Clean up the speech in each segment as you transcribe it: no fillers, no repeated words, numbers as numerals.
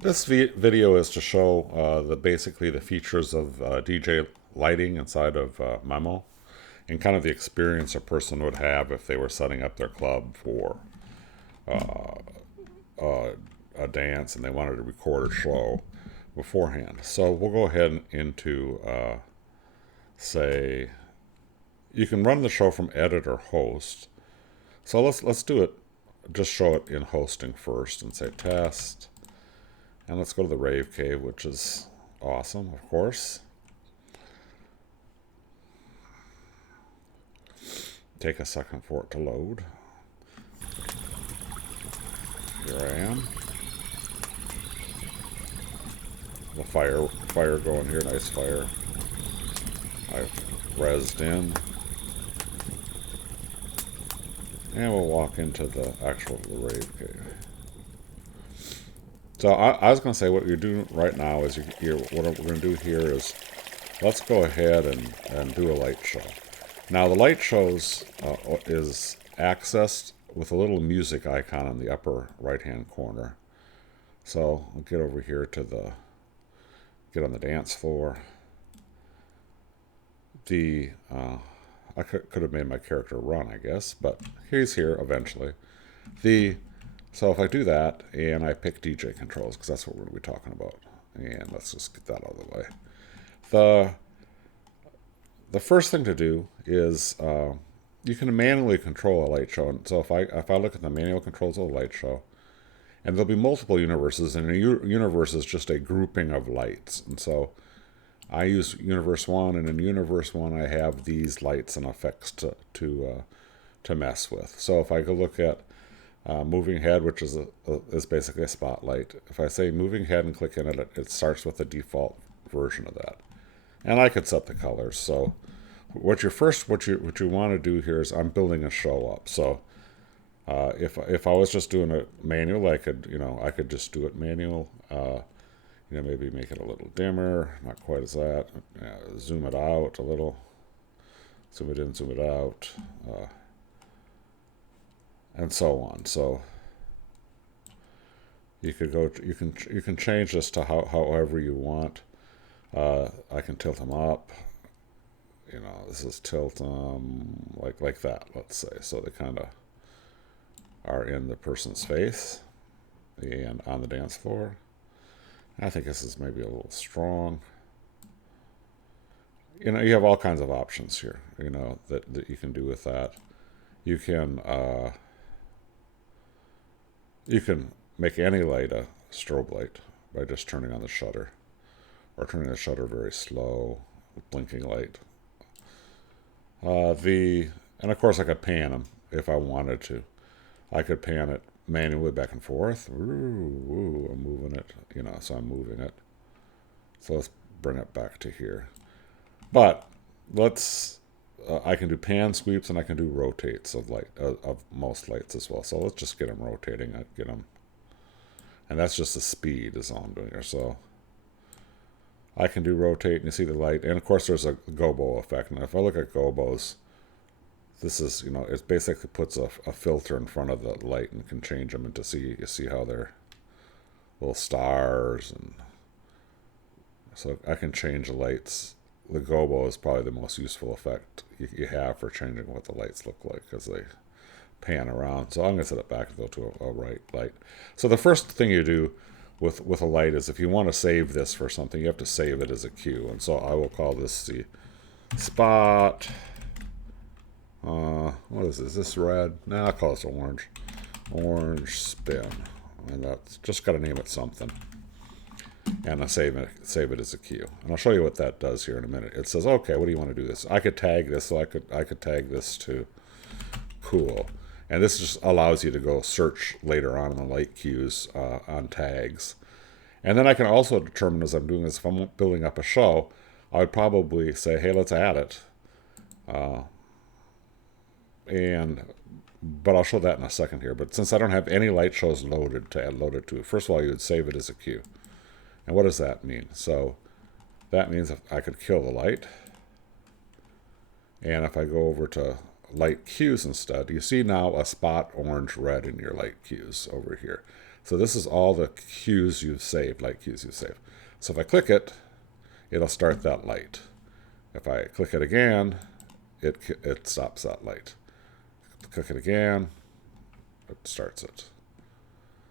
This video is to show basically the features of DJ lighting inside of Memo, and kind of the experience a person would have if they were setting up their club for uh, a dance and they wanted to record a show beforehand. So we'll go ahead into say you can run the show from edit or host. So let's do it. Just show it in hosting first and say test. And let's go to the Rave Cave, which is awesome, of course. Take a second for it to load. Here I am. The fire going here, nice fire. I've rezzed in. And we'll walk into the actual Rave Cave. So I was going to say what you're doing right now is what we're going to do here is let's go ahead and do a light show. Now the light shows is accessed with a little music icon in the upper right hand corner. So I'll get over here to get on the dance floor. I could have made my character run, I guess, but he's here eventually. So if I do that and I pick DJ controls, because that's what we're going to be talking about, and let's just get that out of the way. The the first thing to do is you can manually control a light show. And so if I look at the manual controls of a light show, and there'll be multiple universes, and a universe is just a grouping of lights. And so I use universe one, and in universe one I have these lights and effects to mess with. So if I go look at moving head, which is basically a spotlight. If I say moving head and click in it, it starts with the default version of that. And I could set the colors. So what you want to do here is I'm building a show up. So if I was just doing it manual, I could just do it manual. Maybe make it a little dimmer, not quite as that. Zoom it out a little. Zoom it in, zoom it out, and so on. So you can change this to however you want. I can tilt them up. This is tilt them like that. Let's say so they kind of are in the person's face and on the dance floor. I think this is maybe a little strong. You have all kinds of options here. That you can do with that. You can you can make any light a strobe light by just turning on the shutter, or turning the shutter very slow, with blinking light. And of course I could pan them if I wanted to. I could pan it manually back and forth. Ooh, I'm moving it, so I'm moving it. So let's bring it back to here. But I can do pan sweeps and I can do rotates of light of most lights as well. So let's just get them rotating. I get them, and that's just the speed is all I'm doing here. So I can do rotate, and you see the light, and of course there's a gobo effect. And if I look at gobos, this is it basically puts a filter in front of the light and can change them into you see how they're little stars, and so I can change the lights. The gobo is probably the most useful effect you have for changing what the lights look like as they pan around. So I'm going to set it back though to a right light. So the first thing you do with a light is if you want to save this for something, you have to save it as a cue. And so I will call this the spot. What is this? Is this red? I'll call this orange. Orange spin. And that's just got to name it something. And I save it as a cue. And I'll show you what that does here in a minute. It says, okay, what do you want to do this? I could tag this, so I could tag this to cool. And this just allows you to go search later on in the light cues on tags. And then I can also determine as I'm doing this, if I'm building up a show, I would probably say, hey, let's add it. But I'll show that in a second here. But since I don't have any light shows loaded to it, first of all, you would save it as a cue. And what does that mean? So that means if I could kill the light. And if I go over to light cues instead, you see now a spot orange red in your light cues over here. So this is all the cues you've saved, light cues you've saved. So if I click it, it'll start that light. If I click it again, it stops that light. Click it again, it starts it.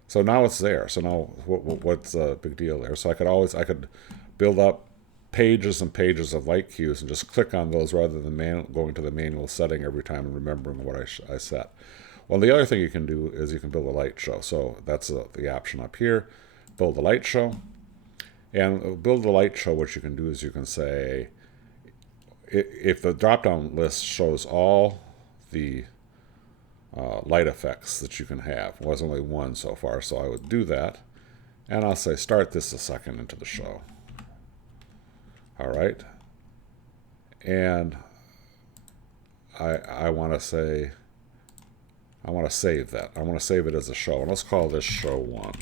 So now it's there. So now what's the big deal there? So I could build up pages and pages of light cues and just click on those rather than going to the manual setting every time and remembering what I set. Well, the other thing you can do is you can build a light show. So that's the option up here. Build a light show. And build a light show, what you can do is you can say, if the drop-down list shows all the light effects that you can have. Well, there's only one so far, so I would do that. And I'll say start this a second into the show. All right. And I want to say, I want to save that. I want to save it as a show. And let's call this show 1.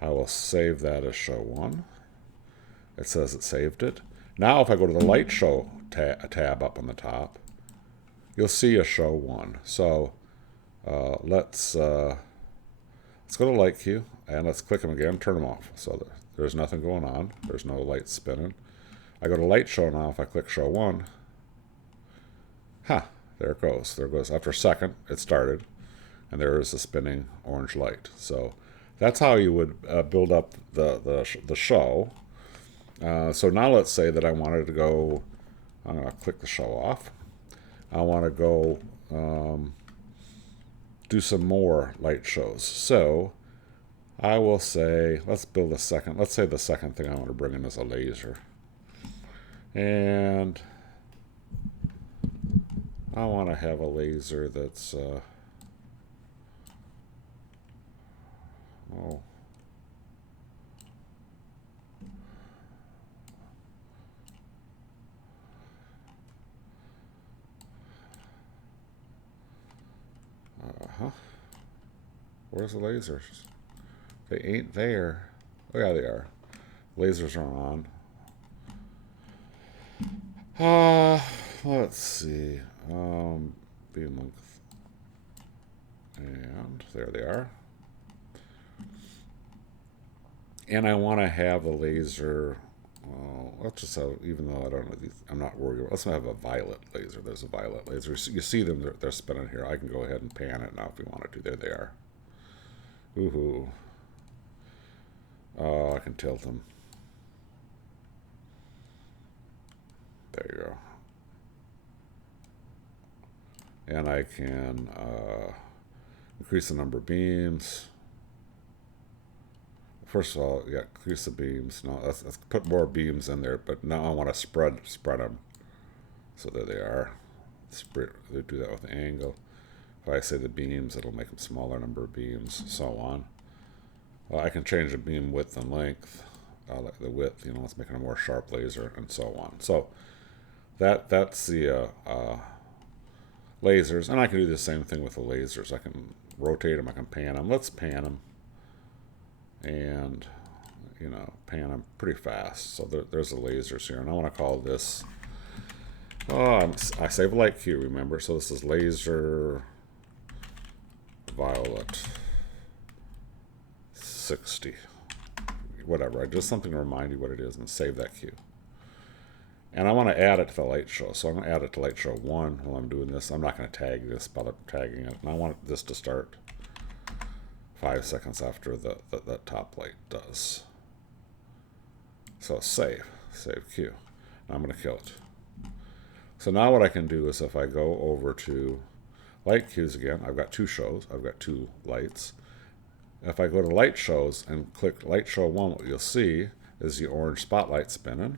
I will save that as show 1. It says it saved it. Now if I go to the light show tab up on the top, you'll see a show 1. So let's go to light cue and let's click them again, turn them off. So there's nothing going on. There's no light spinning. I go to light show now. If I click show 1, there it goes. There it goes. After a second, it started, and there is a spinning orange light. So that's how you would build up the show. So now let's say that I wanted to go. I'm going to click the show off. I want to go do some more light shows. So I will say, let's build a second. Let's say the second thing I want to bring in is a laser. And I want to have a laser that's, where's the lasers? They ain't there. Oh yeah, they are. Lasers are on. Let's see. Beam length. And there they are. And I want to have a laser. Let's just have, even though I don't know these, I'm not worried about. Let's have a violet laser. There's a violet laser. You see them, they're spinning here. I can go ahead and pan it now if we want to. There they are. Ooh. I can tilt them. There you go. And I can increase the number of beams. First of all, yeah, increase the beams. No, let's put more beams in there, but now I want to spread them. So there they are. They do that with the angle. If I say the beams, it'll make them smaller number of beams, so on. I can change the beam width and length, like the width, let's make it a more sharp laser, and so on. So that's the lasers, and I can do the same thing with the lasers. I can rotate them, I can pan them. Let's pan them, and pan them pretty fast. So there's the lasers here, and I want to call this. I save a light cue, remember? So this is laser violet 60, whatever. I just something to remind you what it is, and save that cue. And I want to add it to the light show, so I'm going to add it to light show 1 while I'm doing this. I'm not going to tag this, bother tagging it, and I want this to start 5 seconds after the top light does. So save cue. I'm going to kill it. So now what I can do is if I go over to light cues again, I've got 2 shows, I've got 2 lights. If I go to light shows and click light show 1, what you'll see is the orange spotlight spinning,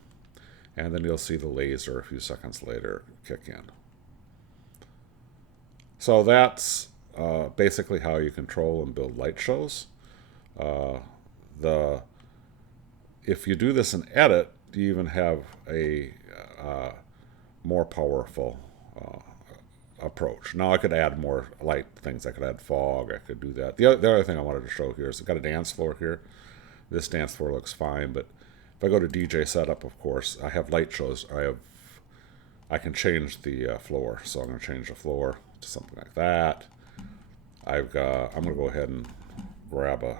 and then you'll see the laser a few seconds later kick in. So that's basically how you control and build light shows. If you do this in edit, you even have a more powerful approach. Now I could add more light things. I could add fog. I could do that. The other thing I wanted to show here is I've got a dance floor here. This dance floor looks fine, but if I go to DJ setup, of course, I have light shows. I can change the floor. So I'm going to change the floor to something like that. I'm going to go ahead and grab a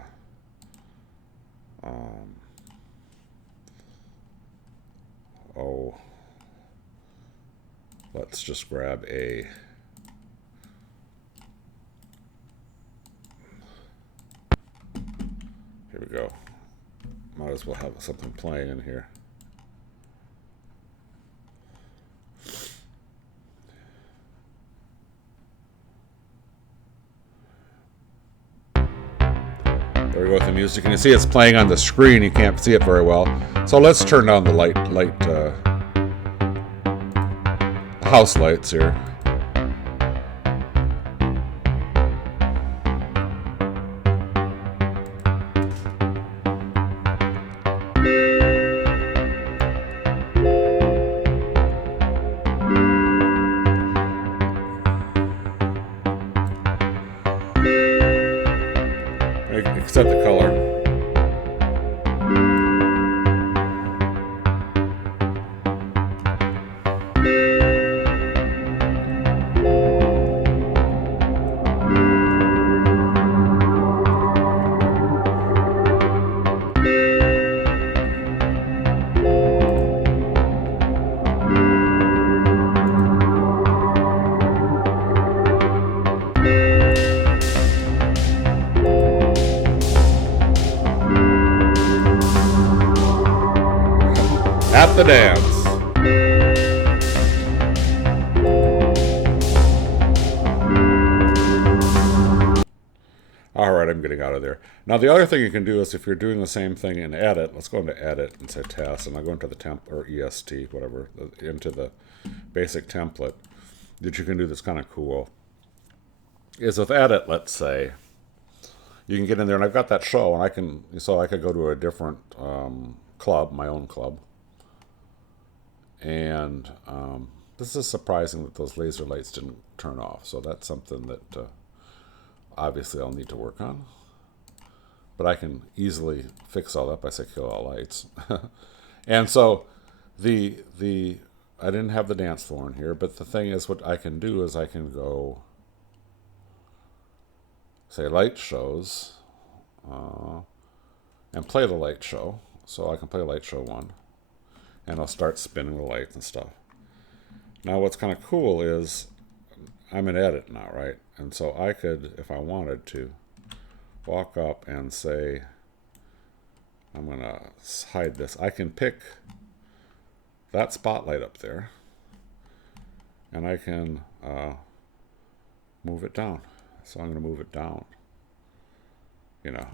oh, let's just grab a here we go. Might as well have something playing in here. There we go with the music, and you see it's playing on the screen. You can't see it very well, so let's turn down the house lights here. Set the color. At the dance. All right, I'm getting out of there. Now, the other thing you can do is if you're doing the same thing in Edit, let's go into Edit and say Test, and I'll go into the temp or EST, whatever, into the basic template that you can do that's kind of cool. Is with Edit, let's say, you can get in there, and I've got that show, and I could go to a different club, my own club. And this is surprising that those laser lights didn't turn off. So that's something that obviously I'll need to work on. But I can easily fix all that by say kill all lights. And so I didn't have the dance floor in here, but the thing is what I can do is I can go say light shows and play the light show. So I can play light show 1. And I'll start spinning the lights and stuff. Now what's kind of cool is I'm in Edit now, right? And so I could, if I wanted to, walk up and say, I'm going to hide this. I can pick that spotlight up there, and I can move it down. So I'm going to move it down.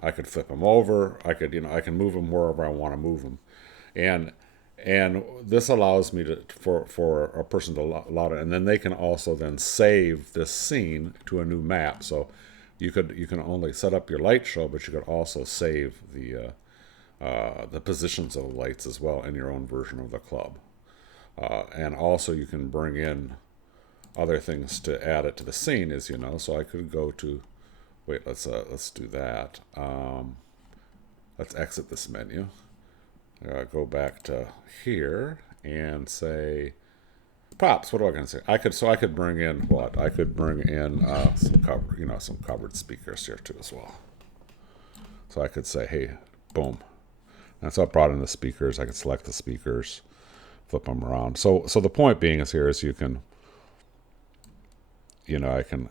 I could flip them over. I can move them wherever I want to move them. And this allows me for a person to load it, and then they can also then save this scene to a new map. So you can only set up your light show, but you could also save the positions of the lights as well in your own version of the club. And also you can bring in other things to add it to the scene, as you know. So I could go to let's do that. Let's exit this menu. Go back to here and say props. What am I going to say? I could bring in what? I could bring in some covered speakers here too as well. So I could say, hey, boom. And so I brought in the speakers. I could select the speakers, flip them around. So the point being is you can, I can,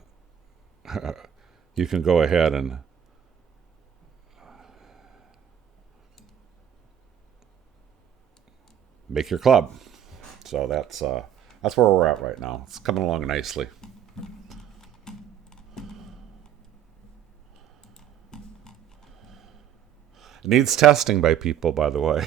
you can go ahead and make your club. So that's where we're at right now. It's coming along nicely. It needs testing by people, by the way.